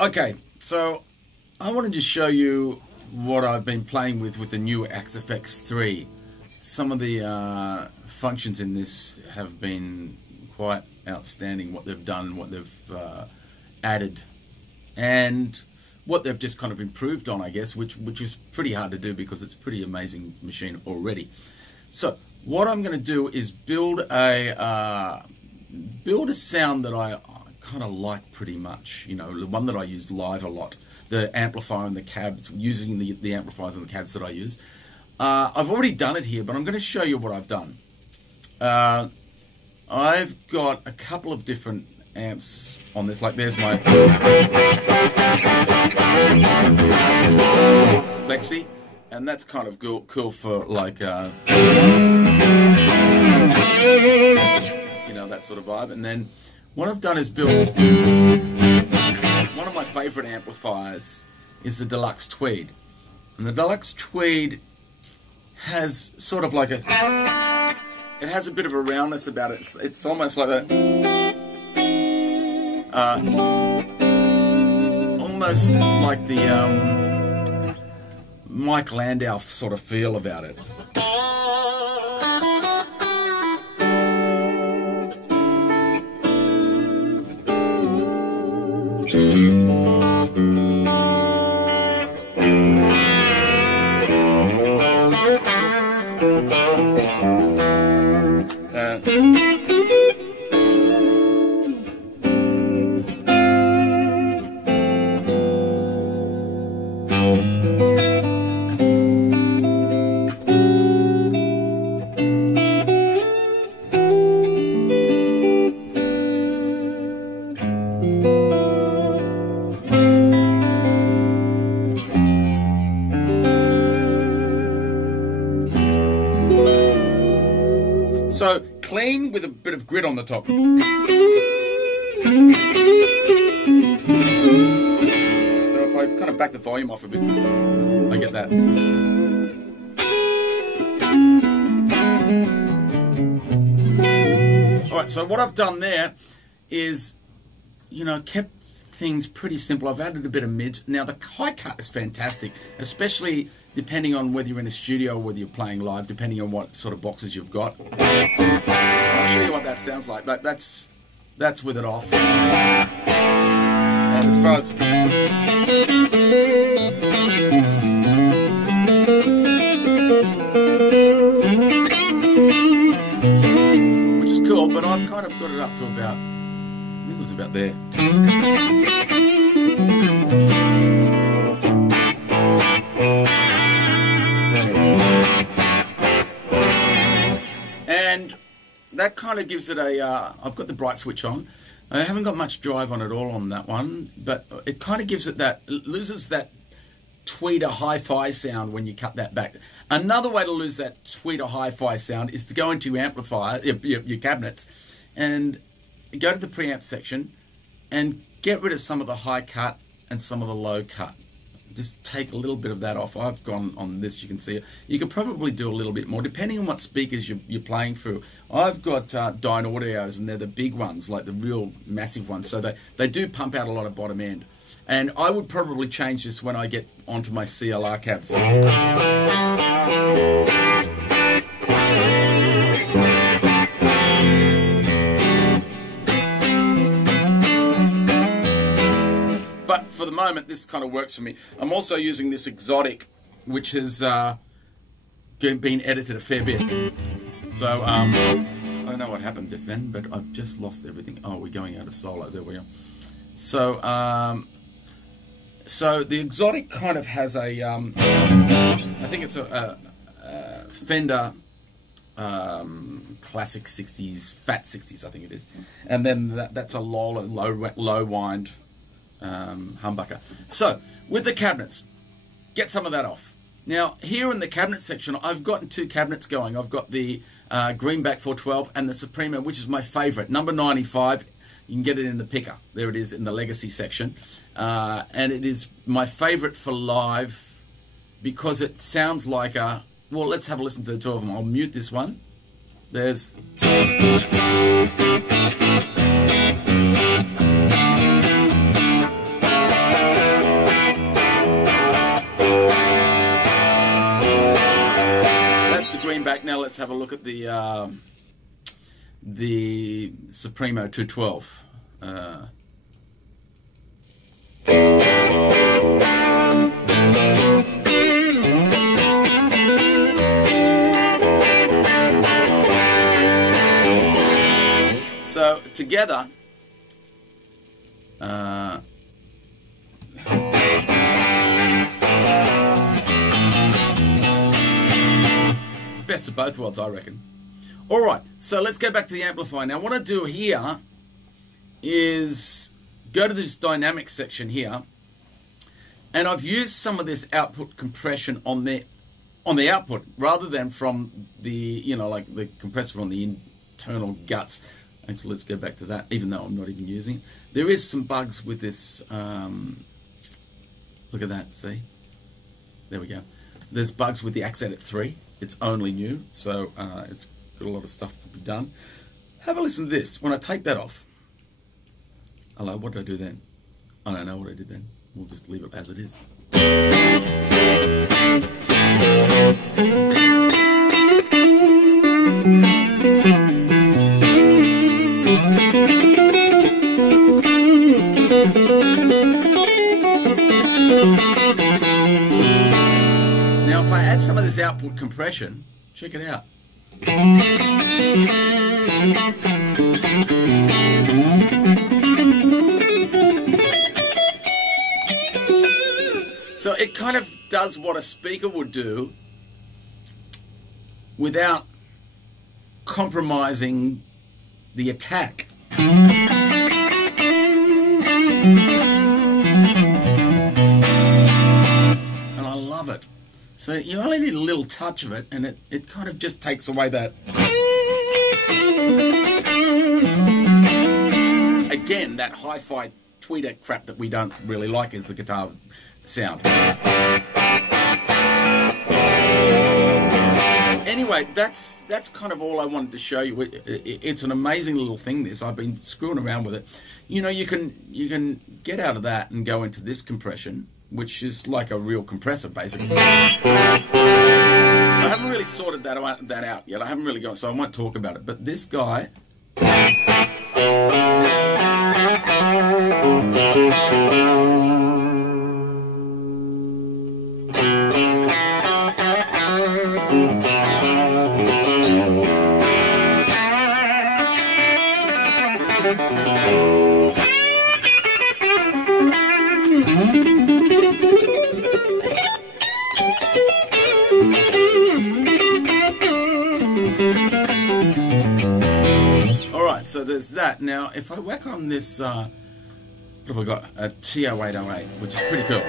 Okay, so I wanted to show you what I've been playing with the new AXEFX 3. Some of the functions in this have been quite outstanding, what they've done, what they've added, and what they've just kind of improved on, I guess, which is pretty hard to do because it's a pretty amazing machine already. So what I'm going to do is build a sound that I kind of like pretty much, you know, the one that I use live a lot, the amplifier and the cabs, using the amplifiers and the cabs that I use. I've already done it here, but I'm going to show you what I've done. I've got a couple of different amps on this, like there's my Plexi, and that's kind of cool for like you know, that sort of vibe. And then what I've done is build one of my favorite amplifiers is the Deluxe Tweed, and the Deluxe Tweed has sort of like it has a bit of a roundness about it. It's almost like that, almost like the Mike Landau sort of feel about it. So clean with a bit of grit on the top. So if I kind of back the volume off a bit, I get that. Alright, so what I've done there is, you know, kept things pretty simple. I've added a bit of mids. Now the high cut is fantastic, especially depending on whether you're in a studio or whether you're playing live, depending on what sort of boxes you've got. I'll show you what that sounds like. That's with it off. And as far as which is cool, but I've kind of got it up to about, I think it was about there. And that kind of gives it a, I've got the bright switch on. I haven't got much drive on at all on that one, but it kind of gives it that, it loses that tweeter hi-fi sound when you cut that back. Another way to lose that tweeter hi-fi sound is to go into your amplifier, your cabinets, and go to the preamp section and get rid of some of the high cut and some of the low cut. Just take a little bit of that off. I've gone on this, you can see it. You could probably do a little bit more depending on what speakers you're playing through. I've got Dyne Audios, and they're the big ones, like the real massive ones, so they do pump out a lot of bottom end. And I would probably change this when I get onto my CLR cabs. But for the moment, this kind of works for me. I'm also using this exotic, which has been edited a fair bit. So I don't know what happened just then, but I've just lost everything. Oh, we're going out of solo. There we are. So so the exotic kind of has a, I think it's a Fender classic 60s, fat 60s, I think it is. And then that's a low wind humbucker. So with the cabinets, get some of that off. Now here in the cabinet section, I've gotten two cabinets going. I've got the Greenback 412 and the Suprema, which is my favorite, number 95. You can get it in the picker. There it is in the Legacy section. And it is my favorite for live because it sounds like a, well, let's have a listen to the two of them. I'll mute this one. There's now let's have a look at the Supremo 212. So together, best of both worlds, I reckon. All right, so let's go back to the amplifier. Now, what I do here is go to this dynamics section here, and I've used some of this output compression on the output rather than from the, you know, like the compressor on the internal guts. Actually, let's go back to that, even though I'm not even using it. There is some bugs with this. Look at that, see? There we go. There's bugs with the AXEFX 3. It's only new, so it's got a lot of stuff to be done. Have a listen to this. When I take that off, hello, what did I do then? I don't know what I did then. We'll just leave it as it is. Now, if I add some of this output compression, check it out. So it kind of does what a speaker would do without compromising the attack. And I love it. So you only need a little touch of it, and it kind of just takes away that. Again, that hi-fi tweeter crap that we don't really like as a guitar sound. Anyway, that's kind of all I wanted to show you. It's an amazing little thing, this. I've been screwing around with it. You know, you can get out of that and go into this compression, which is like a real compressor, basically. I haven't really sorted that out yet. I haven't really gone, so I won't talk about it. But this guy... Alright, so there's that. Now, if I whack on this, what have I got? A TO-808, which is pretty cool.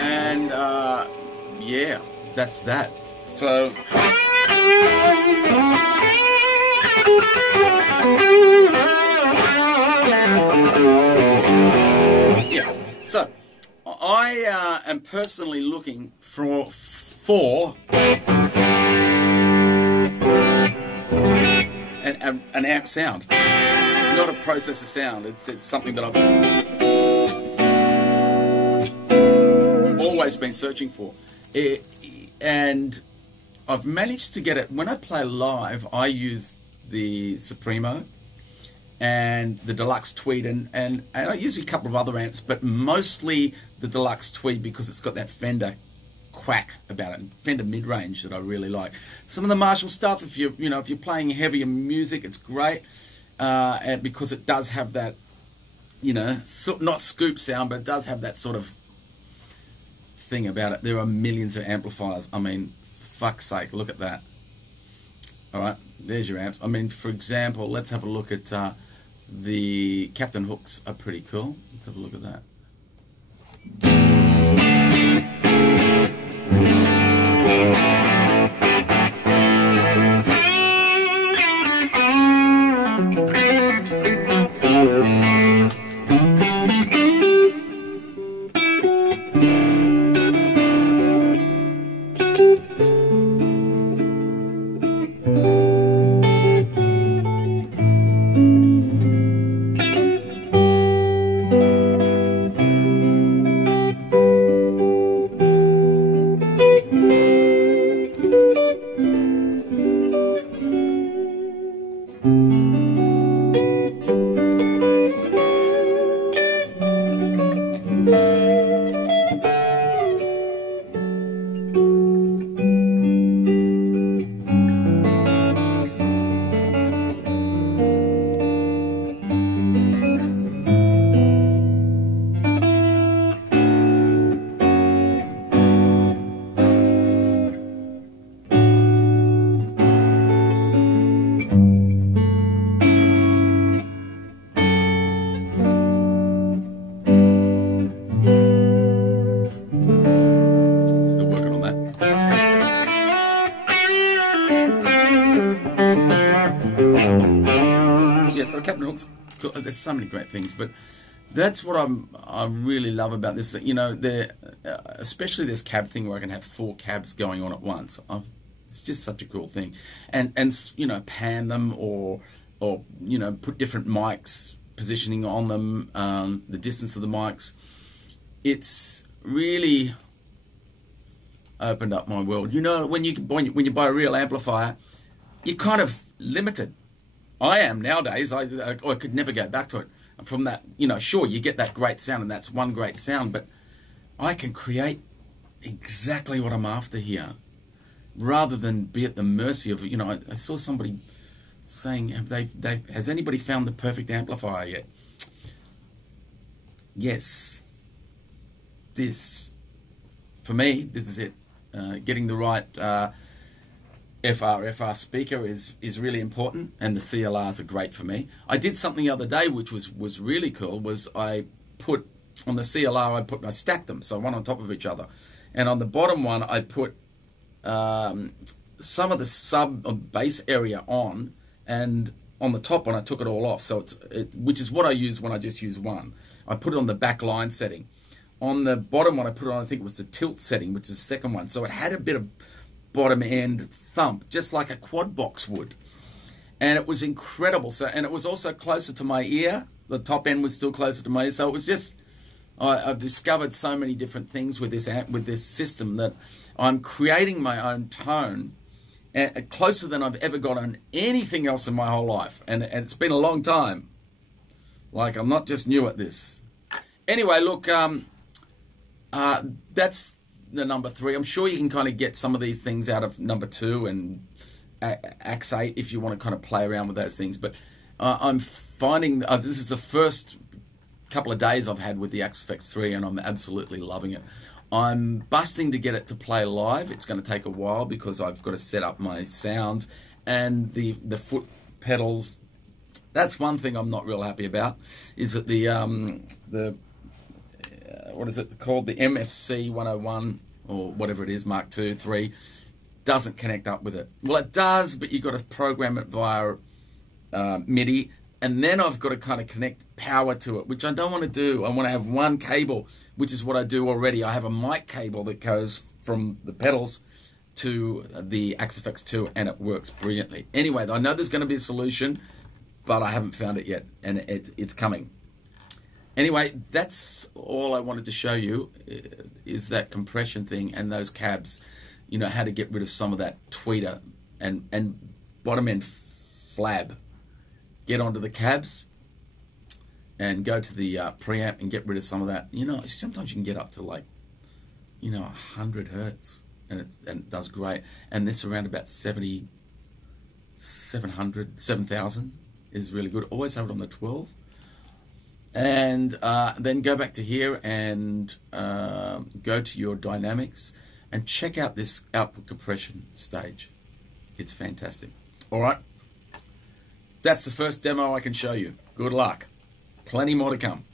And yeah, that's that. So yeah, so I am personally looking for an amp sound, not a processor sound. It's something that I've always been searching for, and I've managed to get it. When I play live, I use the Supremo and the Deluxe Tweed, and I use a couple of other amps, but mostly the Deluxe Tweed because it's got that Fender quack about it, Fender mid-range that I really like. Some of the Marshall stuff, if you're playing heavier music, it's great, and because it does have that, not scoop sound, but it does have that sort of thing about it. There are millions of amplifiers. I mean, fuck's sake, look at that. All right, there's your amps. I mean, for example, let's have a look at the Captain Hooks are pretty cool. Let's have a look at that. So Captain Hook's got, there's so many great things, but that's what I really love about this. You know, especially this cab thing where I can have 4 cabs going on at once. It's just such a cool thing, and you know, pan them or you know, put different mics positioning on them, the distance of the mics. It's really opened up my world. You know, when you buy a real amplifier, you're kind of limited. I am nowadays. I could never go back to it. From that, you know, sure, you get that great sound, and that's one great sound, but I can create exactly what I'm after here, rather than be at the mercy of, you know, I saw somebody saying, has anybody found the perfect amplifier yet? Yes. For me, this is it. Getting the right FR speaker is really important, and the CLRs are great for me. I did something the other day which was really cool. Was I put on the CLR, I stacked them, so one on top of each other, and on the bottom one I put some of the sub bass area on, and on the top one I took it all off. So which is what I use when I just use one. I put it on the back line setting. On the bottom one I put it on, I think it was the tilt setting, which is the second one. So it had a bit of bottom end thump, just like a quad box would, and it was incredible. So, and it was also closer to my ear. The top end was still closer to my ear. So it was just, I've discovered so many different things with this system, that I'm creating my own tone, closer than I've ever got on anything else in my whole life, and it's been a long time. Like, I'm not just new at this. Anyway, look, that's the number 3. I'm sure you can kind of get some of these things out of number 2 and AXE8 if you want to kind of play around with those things. But I'm finding this is the first couple of days I've had with the AXEFX 3, and I'm absolutely loving it. I'm busting to get it to play live. It's going to take a while because I've got to set up my sounds and the foot pedals. That's one thing I'm not real happy about, is that the what is it called? The MFC 101 or whatever it is, Mark 2, 3, doesn't connect up with it. Well, it does, but you've got to program it via MIDI, and then I've got to kind of connect power to it, which I don't want to do. I want to have one cable, which is what I do already. I have a mic cable that goes from the pedals to the AXEFX 2, and it works brilliantly. Anyway, I know there's going to be a solution, but I haven't found it yet, and it's coming. Anyway, that's all I wanted to show you, is that compression thing and those cabs. You know, how to get rid of some of that tweeter and bottom end flab. Get onto the cabs and go to the preamp and get rid of some of that. You know, sometimes you can get up to, like, you know, 100 hertz, and it does great. And this around about 7,000 is really good. Always have it on the 12. And then go back to here and go to your dynamics and check out this output compression stage. It's fantastic. All right, that's the first demo I can show you. Good luck. Plenty more to come.